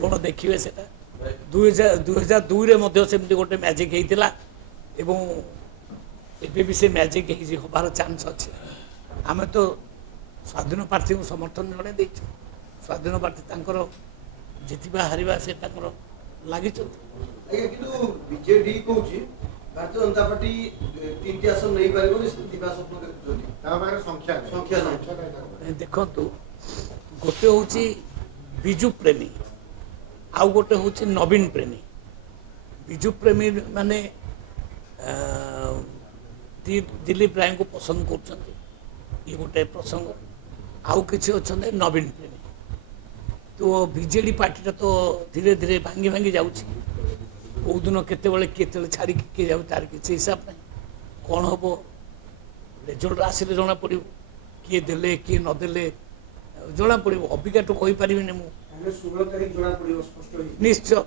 ଆପଣ ଦେଖିବେ ସେଟା 2002 ମଧ୍ୟ ସେମିତି ଗୋଟେ ମ୍ୟାଜିକ୍ ହେଇଥିଲା ଏବଂ ଏବେ ବି ସେ ମ୍ୟାଜିକ୍ ହେବାର ଚାନ୍ସ ଅଛି। ଆମେ ତ ସ୍ୱାଧୀନ ପ୍ରାର୍ଥୀଙ୍କୁ ସମର୍ଥନ ଜଣାଇ ଦେଇଛୁ। ସ୍ୱାଧୀନ ପ୍ରାର୍ଥୀ ତାଙ୍କର ଜିତିବା ହାରିବା ସେ ତାଙ୍କର ଲାଗିଛନ୍ତି। କିନ୍ତୁ ବିଜେଡି କହୁଛି ଭାରତୀୟ ଜନତା ପାର୍ଟି 3ଟି ଆସନ ନେଇପାରିବନି, ଦିବା ସ୍ୱପ୍ନ ଦେଖୁଛନ୍ତି। ତା ପାଖରେ ସଂଖ୍ୟା ନାହିଁ। ଦେଖନ୍ତୁ, ଗୋଟେ ହେଉଛି ବିଜୁ ପ୍ରେମୀ, ଆଉ ଗୋଟେ ହେଉଛି ନବୀନ ପ୍ରେମୀ। ବିଜୁ ପ୍ରେମୀ ମାନେ ଦିଲ୍ଲୀପ ରାୟଙ୍କୁ ପସନ୍ଦ କରୁଛନ୍ତି, ଇଏ ଗୋଟେ ପ୍ରସଙ୍ଗ। ଆଉ କିଛି ଅଛନ୍ତି ନବୀନ ପ୍ରେମୀ। ତ ବିଜେଡି ପାର୍ଟିଟା ତ ଧୀରେ ଧୀରେ ଭାଙ୍ଗି ଭାଙ୍ଗି ଯାଉଛି। କେଉଁଦିନ କେତେବେଳେ କେତେବେଳେ ଛାଡ଼ିକି କିଏ ଯାଉଛି ତାର କିଛି ହିସାବ ନାହିଁ। କ'ଣ ହେବ ରେଜଲ୍ଟ ଆସିଲେ ଜଣାପଡ଼ିବ, କିଏ ଦେଲେ କିଏ ନଦେଲେ ଜଣାପଡ଼ିବ। ଅବିକାଠୁ କହିପାରିବିନି ମୁଁ। 16 ତାରିଖ ଜଣା ପଡ଼ିବ ସ୍ପଷ୍ଟ। ନିଶ୍ଚୟ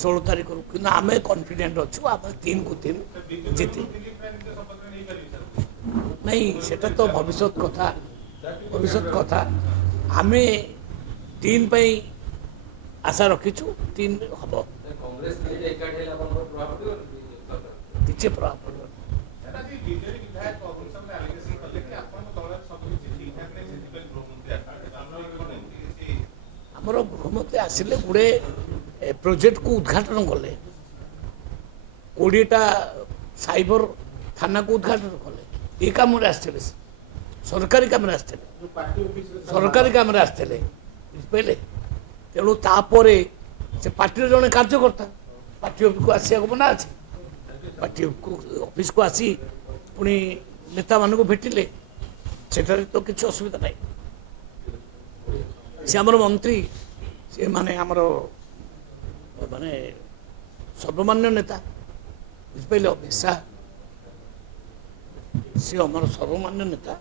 16 ତାରିଖରୁ, କିନ୍ତୁ ଆମେ କନଫିଡେଣ୍ଟ ଅଛୁ ଆମେ 3କୁ 3 ଜିତିବୁ। ନାଇଁ ସେଟା ତ ଭବିଷ୍ୟତ କଥା। ଆମେ 3 ପାଇଁ ଆଶା ରଖିଛୁ, 3 ହେବ। କିଛି ପ୍ରଭାବ ପଡ଼ିବନି। ଆମର ଗୃହମନ୍ତ୍ରୀ ଆସିଲେ ଗୁଡ଼େ ପ୍ରୋଜେକ୍ଟକୁ ଉଦ୍ଘାଟନ କଲେ, 20ଟା ସାଇବର ଥାନାକୁ ଉଦ୍ଘାଟନ କଲେ। ଏ କାମରେ ଆସିଥିଲେ, ସରକାରୀ କାମରେ ଆସିଥିଲେ, ବୁଝିପାରିଲେ। ତେଣୁ ତାପରେ ସେ ପାର୍ଟିର ଜଣେ କାର୍ଯ୍ୟକର୍ତ୍ତା ପାର୍ଟି ଅଫିସକୁ ଆସିବାକୁ ମନା ଅଛି। ପାର୍ଟି ଅଫିସକୁ ଆସି ପୁଣି ନେତାମାନଙ୍କୁ ଭେଟିଲେ, ସେଠାରେ ତ କିଛି ଅସୁବିଧା ନାହିଁ। ସେ ଆମର ମନ୍ତ୍ରୀ, ସେ ମାନେ ଆମର ମାନେ ସର୍ବମାନ୍ୟ ନେତା, ବୁଝିପାରିଲେ। ଅମିତ ଶାହ ସେ ଆମର ସର୍ବମାନ୍ୟ ନେତା।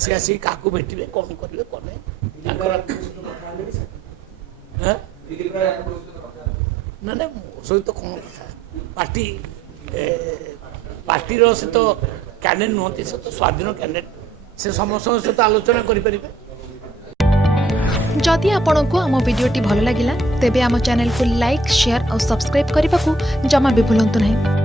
ସେ ଆସିକି କାହାକୁ ଭେଟିବେ, କ'ଣ କରିବେ, କ'ଣ ନାହିଁ ତାଙ୍କର। ନା ନା ମୋ ସହିତ କ'ଣ କଥା, ପାର୍ଟିର ସେ ତ କ୍ୟାଣ୍ଡିଡେଟ୍ ନୁହନ୍ତି, ସେ ତ ସ୍ୱାଧୀନ କ୍ୟାଣ୍ଡିଡେଟ୍, ସେ ସମସ୍ତଙ୍କ ସହିତ ଆଲୋଚନା କରିପାରିବେ। जदि आपंक आम भिडी भल लगा तेब आम चैनल को लाइक शेयर और सब्सक्राइब करने को जमा भी भूलु नहीं।